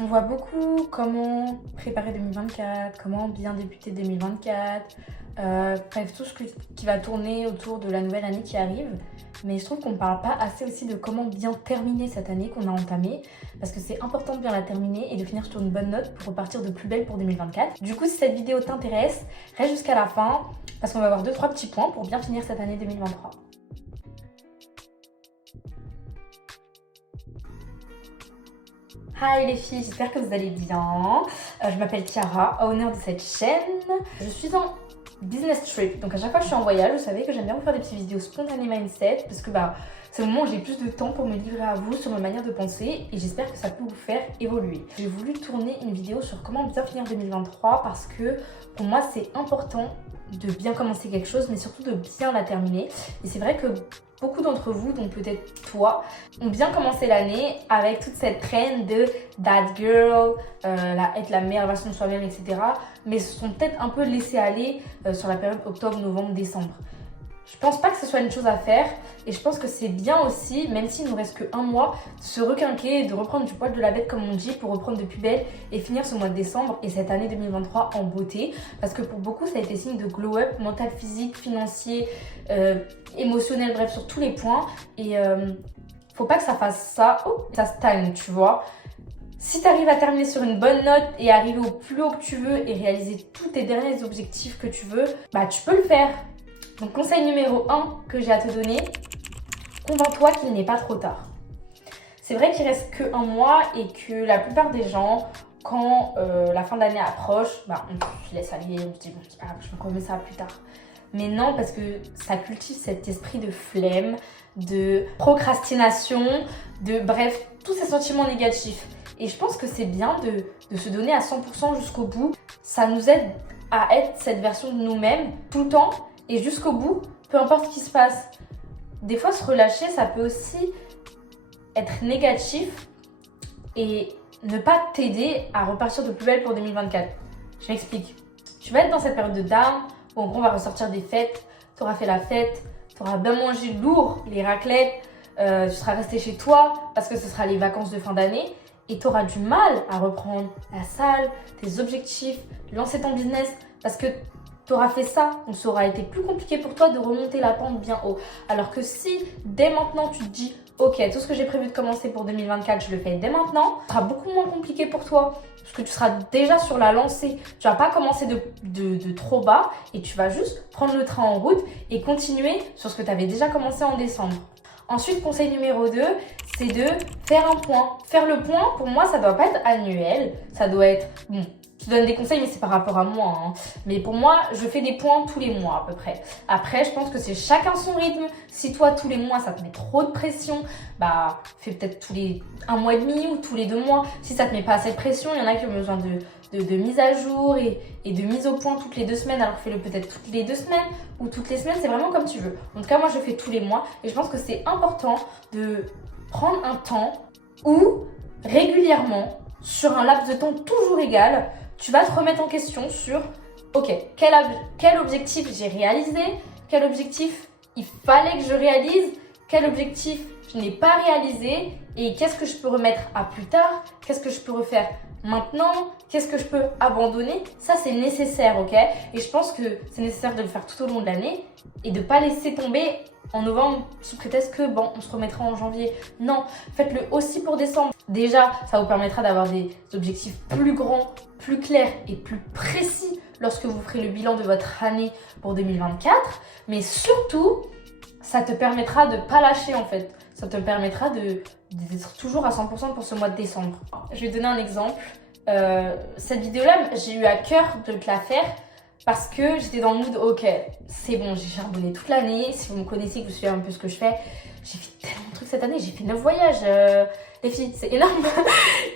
On voit beaucoup comment préparer 2024, comment bien débuter 2024, bref, tout ce qui va tourner autour de la nouvelle année qui arrive. Mais je trouve qu'on ne parle pas assez aussi de comment bien terminer cette année qu'on a entamée, parce que c'est important de bien la terminer et de finir sur une bonne note pour repartir de plus belle pour 2024. Du coup, si cette vidéo t'intéresse, reste jusqu'à la fin, parce qu'on va voir 2-3 petits points pour bien finir cette année 2023. Hi les filles, j'espère que vous allez bien. Je m'appelle Chiara, owner de cette chaîne. Je suis en business trip, donc à chaque fois que je suis en voyage, vous savez que j'aime bien vous faire des petites vidéos spontanées mindset parce que c'est le moment où j'ai plus de temps pour me livrer à vous sur ma manière de penser et j'espère que ça peut vous faire évoluer. J'ai voulu tourner une vidéo sur comment bien finir 2023 parce que pour moi c'est important de bien commencer quelque chose mais surtout de bien la terminer. Et c'est vrai que beaucoup d'entre vous, donc peut-être toi, ont bien commencé l'année avec toute cette traîne de that girl, être la meilleure version de soi-même, etc. Mais se sont peut-être un peu laissés aller sur la période octobre, novembre, décembre. Je pense pas que ce soit une chose à faire et je pense que c'est bien aussi, même s'il nous reste que un mois, de se requinquer et de reprendre du poil de la bête comme on dit pour reprendre de plus belle et finir ce mois de décembre et cette année 2023 en beauté. Parce que pour beaucoup, ça a été signe de glow-up mental, physique, financier, émotionnel, bref, sur tous les points. Et faut pas que ça fasse ça, ça stagne, tu vois. Si tu arrives à terminer sur une bonne note et arriver au plus haut que tu veux et réaliser tous tes derniers objectifs que tu veux, tu peux le faire. Donc conseil numéro 1 que j'ai à te donner, convainc-toi qu'il n'est pas trop tard. C'est vrai qu'il reste que un mois et que la plupart des gens, quand la fin d'année approche, on se laisse aller, on se dit je vais remettre ça plus tard. Mais non, parce que ça cultive cet esprit de flemme, de procrastination, bref, tous ces sentiments négatifs. Et je pense que c'est bien de se donner à 100% jusqu'au bout. Ça nous aide à être cette version de nous-mêmes tout le temps. Et jusqu'au bout, peu importe ce qui se passe. Des fois, se relâcher, ça peut aussi être négatif et ne pas t'aider à repartir de plus belle pour 2024. Je m'explique. Tu vas être dans cette période de down où en gros, on va ressortir des fêtes. Tu auras fait la fête, tu auras bien mangé lourd, les raclettes, tu seras resté chez toi parce que ce sera les vacances de fin d'année et tu auras du mal à reprendre la salle, tes objectifs, lancer ton business parce que tu auras fait ça, donc ça aura été plus compliqué pour toi de remonter la pente bien haut. Alors que si, dès maintenant, tu te dis « Ok, tout ce que j'ai prévu de commencer pour 2024, je le fais dès maintenant », ce sera beaucoup moins compliqué pour toi. Parce que tu seras déjà sur la lancée. Tu vas pas commencer de trop bas et tu vas juste prendre le train en route et continuer sur ce que tu avais déjà commencé en décembre. Ensuite, conseil numéro 2, c'est de faire un point. Faire le point, pour moi, ça doit pas être annuel. Ça doit être... Je donne des conseils, mais c'est par rapport à moi. Mais pour moi, je fais des points tous les mois à peu près. Après, je pense que c'est chacun son rythme. Si toi, tous les mois, ça te met trop de pression, fais peut-être tous les 1 mois et demi ou tous les 2 mois. Si ça te met pas assez de pression, il y en a qui ont besoin de mise à jour et de mise au point toutes les 2 semaines. Alors fais-le peut-être toutes les 2 semaines ou toutes les semaines, c'est vraiment comme tu veux. En tout cas, moi, je fais tous les mois et je pense que c'est important de prendre un temps où régulièrement, sur un laps de temps toujours égal, tu vas te remettre en question sur ok, quel objectif j'ai réalisé, quel objectif il fallait que je réalise, quel objectif je n'ai pas réalisé et qu'est-ce que je peux remettre à plus tard, qu'est-ce que je peux refaire maintenant, qu'est-ce que je peux abandonner. Ça c'est nécessaire, ok? Et je pense que c'est nécessaire de le faire tout au long de l'année et de ne pas laisser tomber en novembre sous prétexte que on se remettra en janvier. Non, faites-le aussi pour décembre. Déjà, ça vous permettra d'avoir des objectifs plus grands, plus clairs et plus précis lorsque vous ferez le bilan de votre année pour 2024. Mais surtout, ça te permettra de ne pas lâcher en fait. Ça te permettra d'être toujours à 100% pour ce mois de décembre. Je vais donner un exemple. Cette vidéo-là, j'ai eu à cœur de te la faire parce que j'étais dans le mood, ok, c'est bon, j'ai charbonné toute l'année. Si vous me connaissez, que vous suivez un peu ce que je fais, j'ai fait tellement de trucs cette année. J'ai fait 9 voyages, les filles, c'est énorme.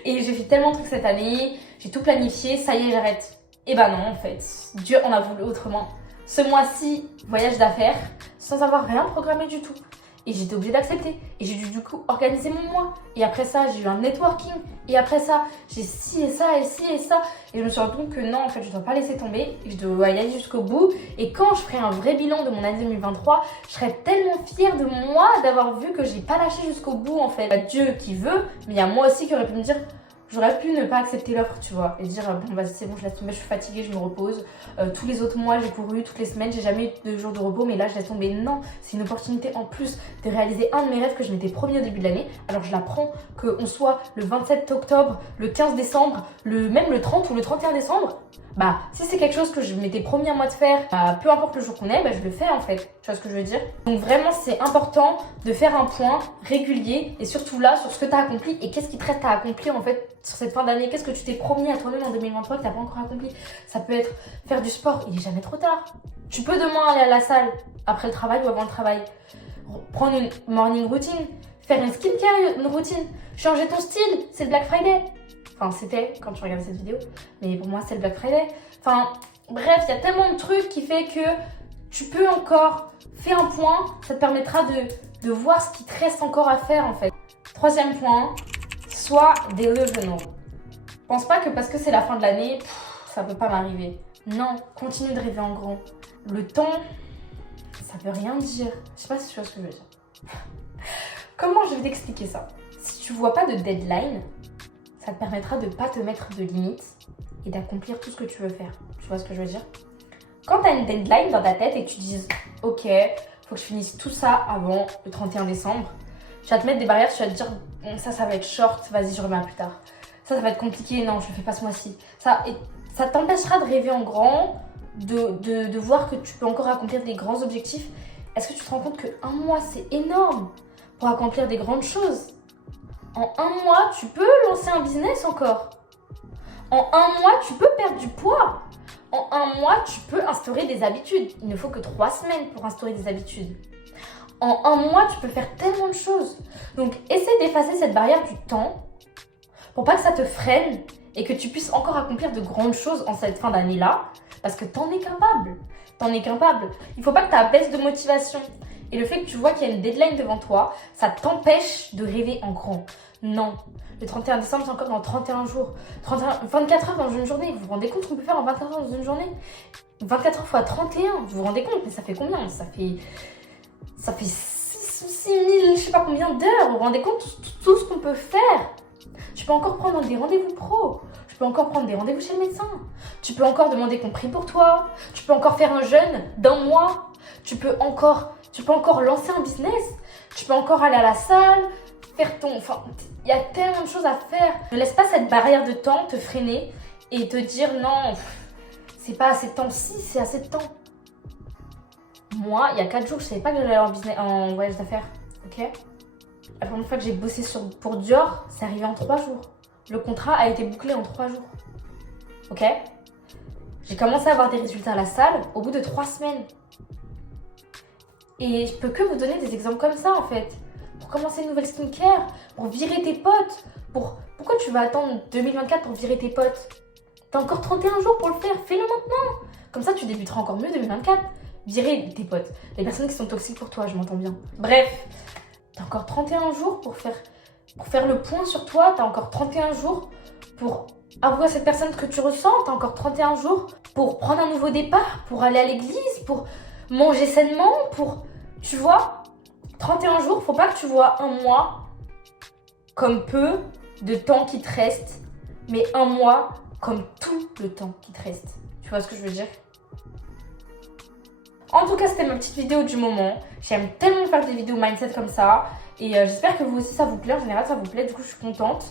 Et j'ai fait tellement de trucs cette année, j'ai tout planifié, ça y est, j'arrête. Et non, en fait, Dieu en a voulu autrement. Ce mois-ci, voyage d'affaires, sans avoir rien programmé du tout. Et j'étais obligée d'accepter. Et j'ai dû du coup organiser mon mois. Et après ça, j'ai eu un networking. Et après ça, j'ai ci et ça et ci et ça. Et je me suis rendu compte que non, en fait, je ne dois pas laisser tomber. Je dois y aller jusqu'au bout. Et quand je ferai un vrai bilan de mon année 2023, je serai tellement fière de moi d'avoir vu que j'ai pas lâché jusqu'au bout, en fait. Il y a Dieu qui veut, mais il y a moi aussi qui aurait pu me dire J'aurais pu ne pas accepter l'offre, tu vois, et dire bon vas-y c'est bon, je laisse tomber, je suis fatiguée, je me repose. Tous les autres mois j'ai couru, toutes les semaines j'ai jamais eu de jour de repos, mais là je laisse tomber. Non, c'est une opportunité en plus de réaliser un de mes rêves que je m'étais promis au début de l'année. Alors je la prends, qu'on soit le 27 octobre, le 15 décembre, même le 30 ou le 31 décembre. Bah, si c'est quelque chose que je m'étais promis à moi de faire, bah, peu importe le jour qu'on est, bah, je le fais en fait. Tu vois ce que je veux dire? Donc vraiment, c'est important de faire un point régulier et surtout là, sur ce que tu as accompli et qu'est-ce qui te reste à accomplir en fait sur cette fin d'année. Qu'est-ce que tu t'es promis à toi-même en 2023 que tu n'as pas encore accompli? Ça peut être faire du sport, il est jamais trop tard. Tu peux demain aller à la salle, après le travail ou avant le travail. Prendre une morning routine, faire une skincare, une routine, changer ton style, c'est le Black Friday. Enfin, c'était quand tu regardais cette vidéo, mais pour moi, c'est le Black Friday. Enfin, bref, il y a tellement de trucs qui fait que tu peux encore faire un point. Ça te permettra de voir ce qui te reste encore à faire, en fait. Troisième point, sois delusional. Pense pas que parce que c'est la fin de l'année, ça peut pas m'arriver. Non, continue de rêver en grand. Le temps, ça veut rien dire. Je sais pas si tu vois ce que je veux dire. Comment je vais t'expliquer ça? Si tu vois pas de deadline, ça te permettra de ne pas te mettre de limites et d'accomplir tout ce que tu veux faire. Tu vois ce que je veux dire? Quand tu as une deadline dans ta tête et que tu dises « Ok, faut que je finisse tout ça avant le 31 décembre », tu vas te mettre des barrières, tu vas te dire bon, « Ça va être short, vas-y, je remets à plus tard. Ça va être compliqué, non, je le fais pas ce mois-ci. » Ça t'empêchera de rêver en grand, de voir que tu peux encore accomplir des grands objectifs. Est-ce que tu te rends compte qu'un mois, c'est énorme pour accomplir des grandes choses? En un mois, tu peux lancer un business encore. En un mois, tu peux perdre du poids. En un mois, tu peux instaurer des habitudes. Il ne faut que 3 semaines pour instaurer des habitudes. En un mois, tu peux faire tellement de choses. Donc, essaie d'effacer cette barrière du temps pour pas que ça te freine et que tu puisses encore accomplir de grandes choses en cette fin d'année-là parce que t'en es capable. T'en es capable. Il faut pas que ta baisse de motivation et le fait que tu vois qu'il y a une deadline devant toi, ça t'empêche de rêver en grand. Non. Le 31 décembre, c'est encore dans 31 jours. 24 heures dans une journée. Vous vous rendez compte ce qu'on peut faire en 24 heures dans une journée? 24 heures fois 31. Vous vous rendez compte? Mais ça fait combien? Ça fait 6000, je sais pas combien d'heures. Vous vous rendez compte tout ce qu'on peut faire? Tu peux encore prendre des rendez-vous pro. Tu peux encore prendre des rendez-vous chez le médecin. Tu peux encore demander qu'on prie pour toi. Tu peux encore faire un jeûne d'un mois. Tu peux encore lancer un business. Tu peux encore aller à la salle, faire ton... Enfin, il y a tellement de choses à faire. Ne laisse pas cette barrière de temps te freiner et te dire non, c'est pas assez de temps. Si, c'est assez de temps. Moi, il y a 4 jours, je savais pas que j'allais aller en voyage d'affaires. Ok? La première fois que j'ai bossé pour Dior, c'est arrivé en 3 jours. Le contrat a été bouclé en 3 jours. Ok? J'ai commencé à avoir des résultats à la salle au bout de 3 semaines. Et je peux que vous donner des exemples comme ça en fait. Pour commencer une nouvelle skincare, pour virer tes potes. Pourquoi tu vas attendre 2024 pour virer tes potes? T'as encore 31 jours pour le faire, fais-le maintenant. Comme ça tu débuteras encore mieux 2024. Virer tes potes, les personnes qui sont toxiques pour toi, je m'entends bien. Bref, t'as encore 31 jours pour faire le point sur toi. T'as encore 31 jours pour avouer à cette personne que tu ressens. T'as encore 31 jours pour prendre un nouveau départ, pour aller à l'église, pour manger sainement, tu vois, 31 jours, faut pas que tu vois un mois comme peu de temps qui te reste, mais un mois comme tout le temps qui te reste. Tu vois ce que je veux dire? En tout cas, c'était ma petite vidéo du moment. J'aime tellement faire des vidéos mindset comme ça. Et j'espère que vous aussi, ça vous plaît. En général, ça vous plaît. Du coup, je suis contente.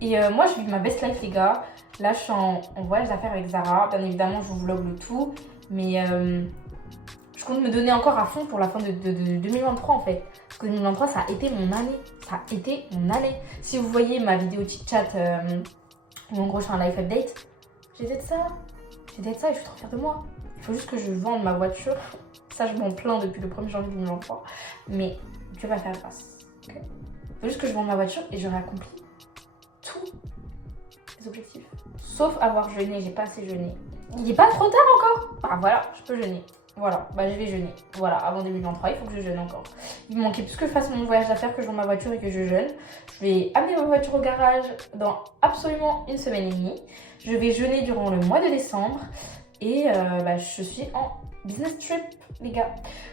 Et moi, je vis ma best life, les gars. Là, je suis en voyage d'affaires avec Zara. Bien évidemment, je vous vlog le tout. Mais je compte me donner encore à fond pour la fin de 2023, en fait. Parce que 2023, ça a été mon année. Ça a été mon année. Si vous voyez ma vidéo chit-chat, où en gros, je fais un life update, j'étais de ça. J'étais de ça et je suis trop fière de moi. Il faut juste que je vende ma voiture. Ça, je m'en plains depuis le 1er janvier 2023. Mais Dieu va faire grâce. Okay. Il faut juste que je vende ma voiture et j'aurai accompli tous les objectifs. Sauf avoir jeûné. J'ai pas assez jeûné. Il n'est pas trop tard encore. Ah voilà, je peux jeûner. Voilà, bah je vais jeûner. Voilà, avant 2023, il faut que je jeûne encore. Il me manquait plus que je fasse mon voyage d'affaires, que je vende ma voiture et que je jeûne. Je vais amener ma voiture au garage dans absolument 1 semaine et demie. Je vais jeûner durant le mois de décembre. Et je suis en business trip, les gars.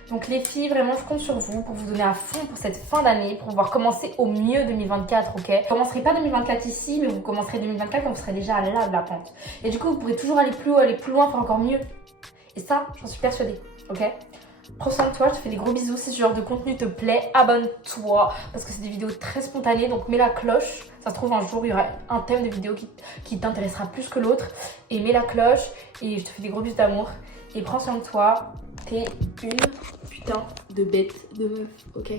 Donc les filles, vraiment, je compte sur vous pour vous donner à fond pour cette fin d'année, pour pouvoir commencer au mieux 2024, ok? Vous commencerez pas 2024 ici, mais vous commencerez 2024 quand vous serez déjà là de la pente. Et du coup, vous pourrez toujours aller plus haut, aller plus loin, faire encore mieux. Et ça, j'en suis persuadée, ok? Prends soin de toi, je te fais des gros bisous. Si ce genre de contenu te plaît, abonne-toi parce que c'est des vidéos très spontanées. Donc mets la cloche. Ça se trouve un jour il y aura un thème de vidéo qui t'intéressera plus que l'autre. Et mets la cloche et je te fais des gros bisous d'amour. Et prends soin de toi. T'es une putain de bête de meuf, ok?